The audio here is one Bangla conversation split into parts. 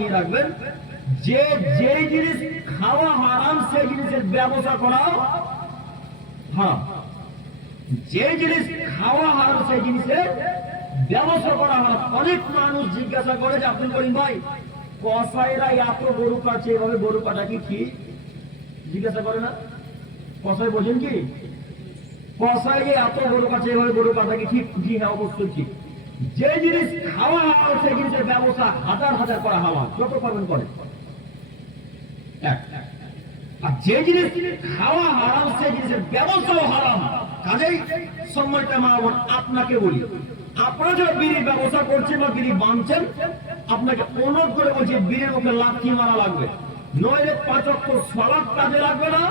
নিয়ে রাখবেন, যে যেই জিনিস খাওয়া হারাম সেই জিনিসের ব্যবসা করা হারাম। যে জিনিস খাওয়া হারাম সেই জিনিসের ব্যবসা করা হারাম। অনেক মানুষ জিজ্ঞাসা করে যে আব্দুল করিম ভাই, কসাইরা এত গরু কাটছে, এভাবে গরু কাটা কি ঠিক? জিজ্ঞাসা করে না? কসাই বোঝেন কি? কসাই এত গরু কাটছে, এভাবে গরু কাটা কি ঠিক? জি হ্যাঁ, অবশ্যই ঠিক। যে জিনিস খাওয়া হারাম সেই জিনিসের ব্যবসা হাজার হাজার করা হারাম, যত পাবেন করে। আর যে জিনিস খাওয়া হারাম সেই জিনিসের ব্যবসাও হারাম। কাজেই সময়টা মা বোন আপনাকে বলি, আপনারা যারা বিড়ির ব্যবসা করছেন বা বিড়ি বাঁধছেন, আপনাকে অনুরোধ করে বলছি বিড়ির মুখে লাথি মারা লাগবে, নইলে 5 ওয়াক্ত সালাত কাজে লাগবে না,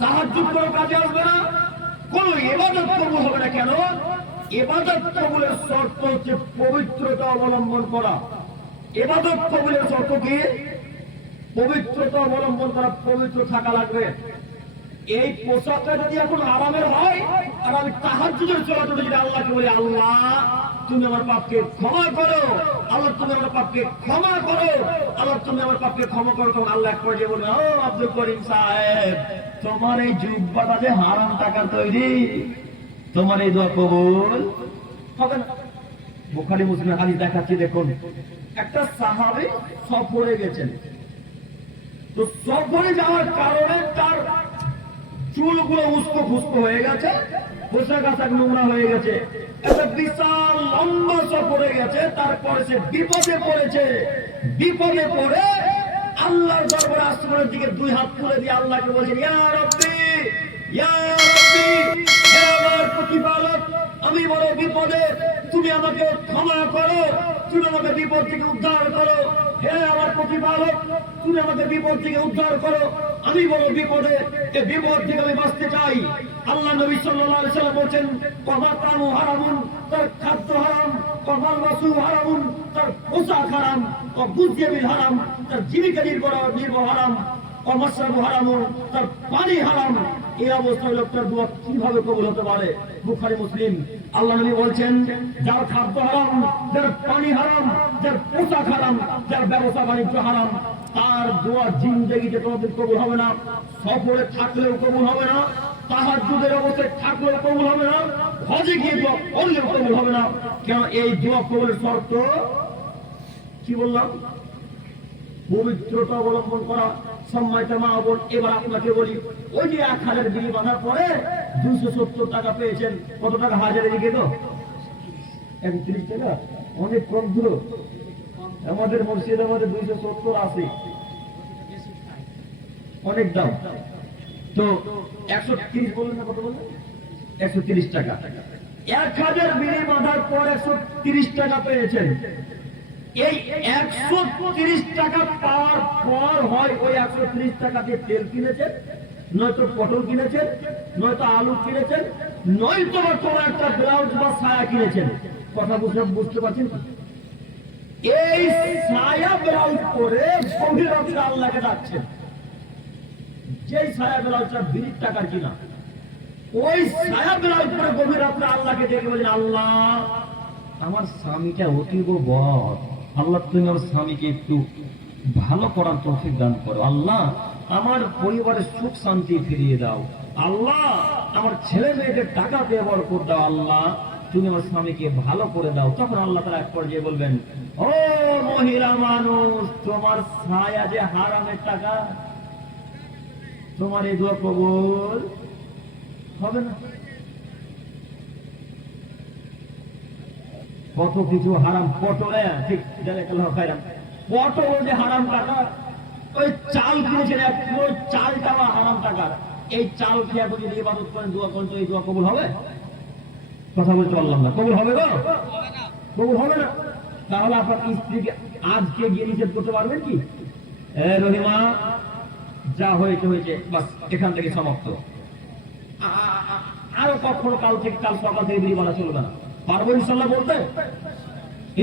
তাহাজ্জুদ করে কাজে আসবে না, কোন ইবাদত কবুল হবে না। কেন? ইবাদত কবুলের শর্ত হচ্ছে পবিত্রতা অবলম্বন করা। ইবাদত কবুলের শর্ত কি? পবিত্রতা অবলম্বন করা, পবিত্র থাকা লাগবে। এই পোশাকটা যদি এখন আরামের হয়, আর আমি তাহাজ্জুদের চলাচলে যদি আল্লাহকে বলি, আল্লাহ তুমি আমার পাপকে ক্ষমা করো, আল্লাহ তুমি আমার পাপকে ক্ষমা করো, আল্লাহ তুমি আমার পাপকে ক্ষমা করো, তখন আল্লাহ এক পর্যায়ে বলবে, ও আব্দুল করিম সাহেব, তোমার এই জুব্বাটা যে হারাম টাকার তৈরি, তোমার এই দোয়া কবুল হবে না। বুখারী মুসলিমের হাদিস দেখাচ্ছি, দেখুন। একটা সাহাবী সফরে গেছেন, তো সফরে যাওয়ার কারণে তার চুলগুলো উস্কো ফুস্কো হয়ে গেছে, পোশাক আশাক নোংরা হয়ে গেছে, একটা বিশাল লম্বা সফরে গেছে, তারপরে সে বিপদে পড়েছে। বিপদে পড়ে আল্লাহর দরবারে আসমানের দিকে 2 হাত তুলে দিয়ে আল্লাহকে বলছেন, ইয়া রাব্বি, ইয়া রাব্বি, হে আমার প্রতিপালক, আমি বড় বিপদে, তুমি আমাকে ক্ষমা করো, তুমি আমাকে বিপদ থেকে উদ্ধার করো। হে আমার প্রতিপালক, তুমি আমাকে বিপদ থেকে উদ্ধার করো, আমি বড় বিপদে, এই বিপদ থেকে আমি বাঁচতে চাই। আল্লাহ নবী সাল্লাল্লাহু আলাইহি ওয়াসাল্লাম বলেন, কমাতামু হারামুন, তার খাদ্য হারাম, কমালবাসু হারামুন, তার পোশাক হারাম, গুজিয়া বিল হারাম, তার জীবিকা নির্বাহ হারাম, অমাশরাবু হারামুন, তার পানি হারাম। এই অবস্থায় লোকটার দোয়া কিভাবে কবুল হতে পারে? বুখারী মুসলিম। আল্লাহ নবী বলছেন, যার খাদ্য হারাম, যার পানি হারাম, যার পোশাক হারাম, যার ব্যবসা বাণিজ্য হারাম, তার দোয়া জিন্দেগিতে কোনোদিন কবুল হবে না। সফরে থাকলেও কবুল হবে না, তাহাজ্জুদের অবস্থায় থাকলেও কবুল হবে না, হজে গিয়ে দোয়া করলেও কবুল হবে না। কেন? এই দোয়া কবুলের শর্ত কি বললাম? পবিত্রতা অবলম্বন করা। সম্মানিত মা বোন, এবার আপনাকে বলি, ওই যে 1000 বিড়ি বাঁধার পরে 270 টাকা পেয়েছেন, কত টাকা হাজারে দিকে? তো 31 টাকা, অনেক কম দূর। আমাদের মসজিদে আমাদের 270 আছে, অনেক দাম। তো 130 বললেন না, কত বললেন? 130 টাকা। 1000 বিড়ি বাঁধার পর 130 টাকা পেয়েছেন। এই 130 টাকা পাওয়ার পর হয় ওই 130 টাকা দিয়ে তেল কিনেছেন, নয়তো পটল কিনেছেন, নয়তো আলু কিনেছেন, নয়তো কোনো একটা ব্লাউজ বা ছায়া কিনেছেন। কথা বুঝতে পারছেন? এই ছায়া ব্লাউজ পরে গভীর রাত্রে আল্লাহকে ডাকছেন। যেই ছায়া ব্লাউজটা বিড়ির টাকার কিনা, ওই ছায়া ব্লাউজ পরে গভীর রাত্রে আল্লাহকে ডেকে বলেন, আল্লাহ আমার স্বামীটা অতীব বদ, আল্লাহ তুমি আমার স্বামীকে একটু ভালো করার তৌফিক দান করো, আল্লাহ আমার পরিবারের সুখ শান্তি ফিরিয়ে দাও, আল্লাহ আমার ছেলে মেয়েদের টাকা ব্যবহার করে দাও, আল্লাহ তুমি আমার স্বামীকে ভালো করে দাও। তখন আল্লাহ তাআলা এক পর্যায়ে বলবেন, ও মহিলা মানুষ, তোমার ছায়া যে হারামের টাকা, তোমার এই দোয়া কবুল হবে না। কত কিছু হারাম, পটলে ঠিক পটল যে হারাম টাকা, ওই চাল কিনেছেন, ওই চালটাও হারাম টাকা। এই চাল খেয়ে যদি ইবাদত করেন, দোয়া করেন, তো এই দোয়া কবুল হবে? কথা বলতে পারলাম না, কবুল হবে গো? কবুল হবে না। তাহলে আপনার স্ত্রীকে আজকে গিয়ে নিষেধ করতে পারবেন কি? রহিমা, যা হয়েছে হয়েছে, বাস এখান থেকে সমাপ্ত, আরো কখনো কাল সকাল থেকে বিড়ি বলা চলবে না। পারবো ইনশাল্লাহ বলতে?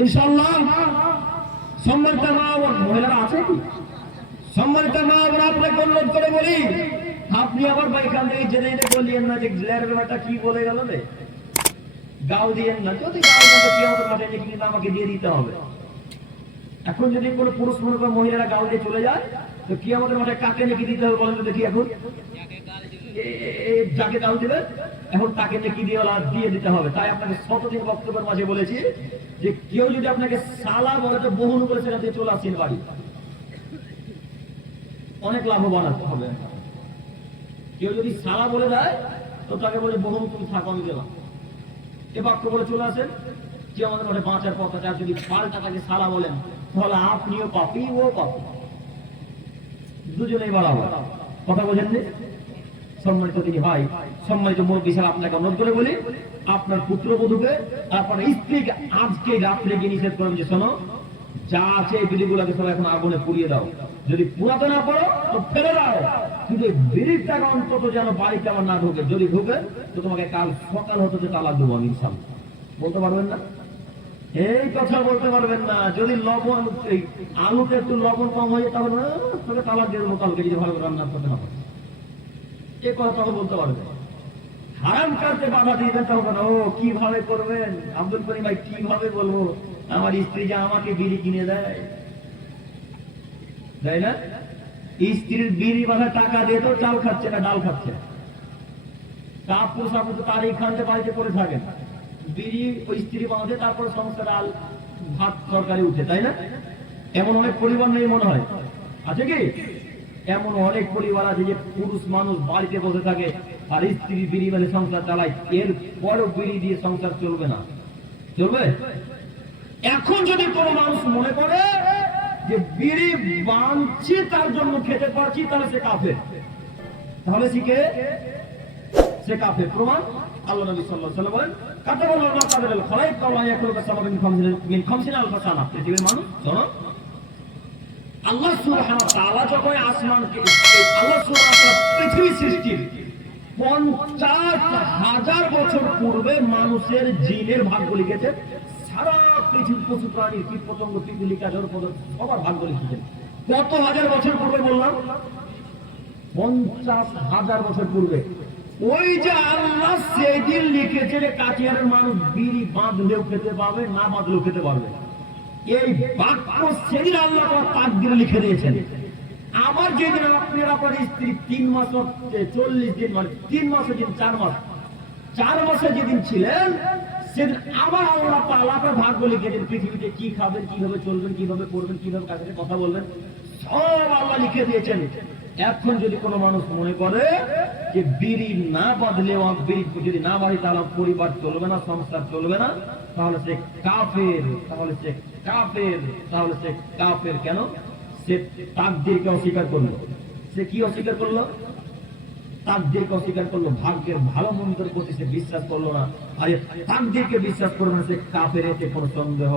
ইনশাল্লাহ। সম্মানিত মা বোন, মহিলারা আছে কি? সম্মানিত মা বোন, আপনাকে অনুরোধ করে বলি, আপনি আবার এখান থেকে জেনে জেনে বলিয়েন না যে ব্যাপারটা কি বলে গেল রে, গাও দিয়েন না। যদি গাও না, কি আমাদের মাঠে কিন্তু আমাকে দিয়ে দিতে হবে। এখন যদি কোনো পুরুষ মনে করে মহিলারা গাল দিয়ে চলে যায়, তো কি আমাদের মাঠে কাকে নেকি দিতে হবে বলেন তো দেখি? এখন যাকে গাল দিবে এখন তাকে নেকি দিয়ে দিতে হবে। তাই আপনাকে শতদিন বক্তব্যের মাঝে বলেছি যে কেউ যদি আপনাকে সালা বলে তো বহুন করে সেটা দিয়ে চলে আসছেন বাড়ি, অনেক লাভবান হবে। কেউ যদি সালা বলে দেয় তো তাকে বলে বহুন তুমি থাকো আমি গেলাম, এ বাক্য বলে চলে আসেন। যে আমাদের মনে বাঁচার পথ আছে, যদি পাল্টা তাকে সালা বলেন তাহলে আপনিও পাপি ও পাপি, দুজনেই বরাবর। কথা বোঝেন? সম্মানিত তিনি ভাই, সম্মানিত মুরব্বী সাহেব, আপনাকে অনুরোধ করে বলি আপনার পুত্রবধূকে আপনার স্ত্রীকে আজকে রাত্রে গিয়ে নিষেধ করেন যে শোনো, যা আছে এই বিড়িগুলোকে সব এখন আগুনে পুড়িয়ে দাও, যদি পুরাতে না পারো তো ফেলে দাও, কিন্তু এই বিড়ির টাকা অন্তত যেন বাড়িতে আমার না ঢোকে, যদি ঢোকে তো তোমাকে কাল সকাল হতে তালাক দেবো আমি। ইনশাআল্লাহ বলতে পারবেন না? এই কথা বলতে পারবেন না। যদি লবণ আলুতে একটু লবণ কম হয়ে যায় তাহলে তোকে তালাক দিয়ে দেবো কালকে, যদি ভালো করে রান্না করতে না পারো, এই কথা তখন বলতে পারবে। হারাম কাজে বাধা দিয়ে দেন তখন ও কিভাবে করবেন? আব্দুল করিম ভাই কিভাবে বলবো আমার স্ত্রী যে আমাকে বিড়ি কিনে দেয়, তাই না? স্ত্রীর বিড়ি বাঁধা টাকা দিয়ে তো চাল খাচ্ছে না, ডাল খাচ্ছে। তার পোশাক তো তার এই খানতে বাড়িতে পড়ে থাকে, বিড়ি ওই স্ত্রী বাঁধে, তারপরে সংসার ডাল ভাত তরকারি উঠে, তাই না? এমন অনেক পরিবার নেই মনে হয়, আছে কি? এমন অনেক পরিবার আছে যে পুরুষ মানুষ বাড়িতে বসে থাকে আর স্ত্রী বিড়ি বেঁধে সংসার চালায়, এর পরেও বিড়ি দিয়ে সংসার চলবে না, চলবে? এখন যদি কোনো মানুষ মনে করে যে বিড়ি বাঁধছি তার জন্য খেতে পারছি, তাহলে সে কাফের। তাহলে শিখে সে কাফের। প্রমাণ আল্লাহ নবী সাল্লাল্লাহু আলাইহি ওয়াসাল্লাম বলেন কাতাবাল্লাহু মা কাদাল খালাইক ওয়া ইয়াকুলু সাবাবিন খামসিনা আলফ সানা। পৃথিবীর মানুষ শোনো, আল্লাহ সুবহানাহু ওয়া তাআলা যখন আসমানকে, আল্লাহ সুবহানাহু ওয়া তাআলা পৃথিবী সৃষ্টির 50,000 বছর পূর্বে মানুষের জিনের ভাগ্য লিখেছে। সারা পৃথিবীর পশু প্রাণীর কীট পতঙ্গ পিপিলিকা জড়পদার্থ সবার ভাগ্য লিখেছেন। কত হাজার বছর পূর্বে বললাম? 50,000 বছর পূর্বে। ওই যে আল্লাহ সেদিন লিখেছে যে কাঠিয়ারের মানুষ বিড়ি বাঁধলেও খেতে পারবে, না বাঁধলেও খেতে পারবে, এই বাক্য সেদিন আল্লাহ তাকদীরে লিখে দিয়েছেন। আবার যেদিন আপনার আপনার স্ত্রী 3 মাস 40 দিন, মানে 3 মাসের দিন 4 মাসে যেদিন ছিলেন সেদিন আবার আল্লাহ তাআলা আপনার ভাগ্য লিখেছেন। পৃথিবীতে কি খাবেন, কিভাবে চলবেন, কিভাবে করবেন, কিভাবে কাছে কথা বলবেন, সব আল্লাহ লিখে দিয়েছেন। এখন যদি কোনো মানুষ মনে করে যে বিড়ি না বাঁধলে, বিড়ি যদি না বাঁধে তাহলে পরিবার চলবে না, সংসার চলবে না, তাহলে সে কাফের, তাহলে সে কাফের, তাহলে সে কাফের। কেন? সে তাকদীরকে অস্বীকার করলো। সে কি অস্বীকার করলো? তাকদীরকে অস্বীকার করলো, ভাগ্যের ভালো মন্দের প্রতি সে বিশ্বাস করলো না। আর তাকদীরকে বিশ্বাস করবে না, সে কাফের, এতে কোনো সন্দেহ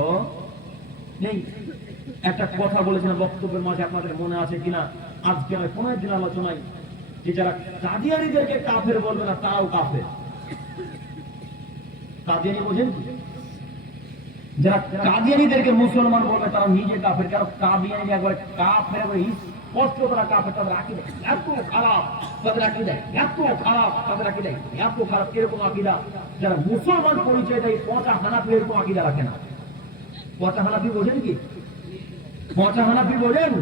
নেই। একটা কথা বলেছিলাম বক্তব্যের মাঝে, আপনাদের মনে আছে কিনা আজকে নয় কোনো একদিন আলোচনায়, যে যারা কাদিয়ানীদেরকে কাফের বলবে না তারাও কাফের। কাদিয়ানী বোঝেন? যারা কাদিয়ানীদেরকে মুসলমান বলবে তারা নিজে কাফের। কারণ কাদিয়ানী একবার কাফের, স্পষ্ট করা কাফের। তাদের আকীদা এত খারাপ, তাদের আকীদা এত খারাপ, তাদের আকীদা এত খারাপ। এরকম আকীদা যারা মুসলমান পরিচয় দেয়, পচা হানাফি এরকম আকীদা রাখে না। পচা হানাফি বোঝেন কি? পচা হানাফি বোঝেন?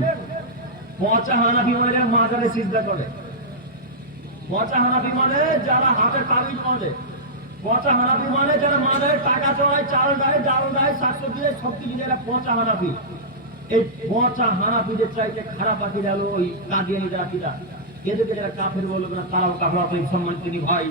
পচা হানাফি মানে যারা মাজারে সিজদা করে। পচা হানাফি মানে যারা হাতে তাবিজ বাঁধে। পচা হানাফি মানে যারা মাজারে টাকা চড়ায়, চাল দেয়, ডাল দেয়, শাকসবজি দেয়, সবকিছু দেয়, পচা হানাফি। এই পচা হানাফিদের চাইতে খারাপ আকীদা হলো ওই কাদিয়ানী যারা আকীদা। এদেরকে যারা কাফের বলবে না তারাও কাফের। সম্মান তিনি ভাই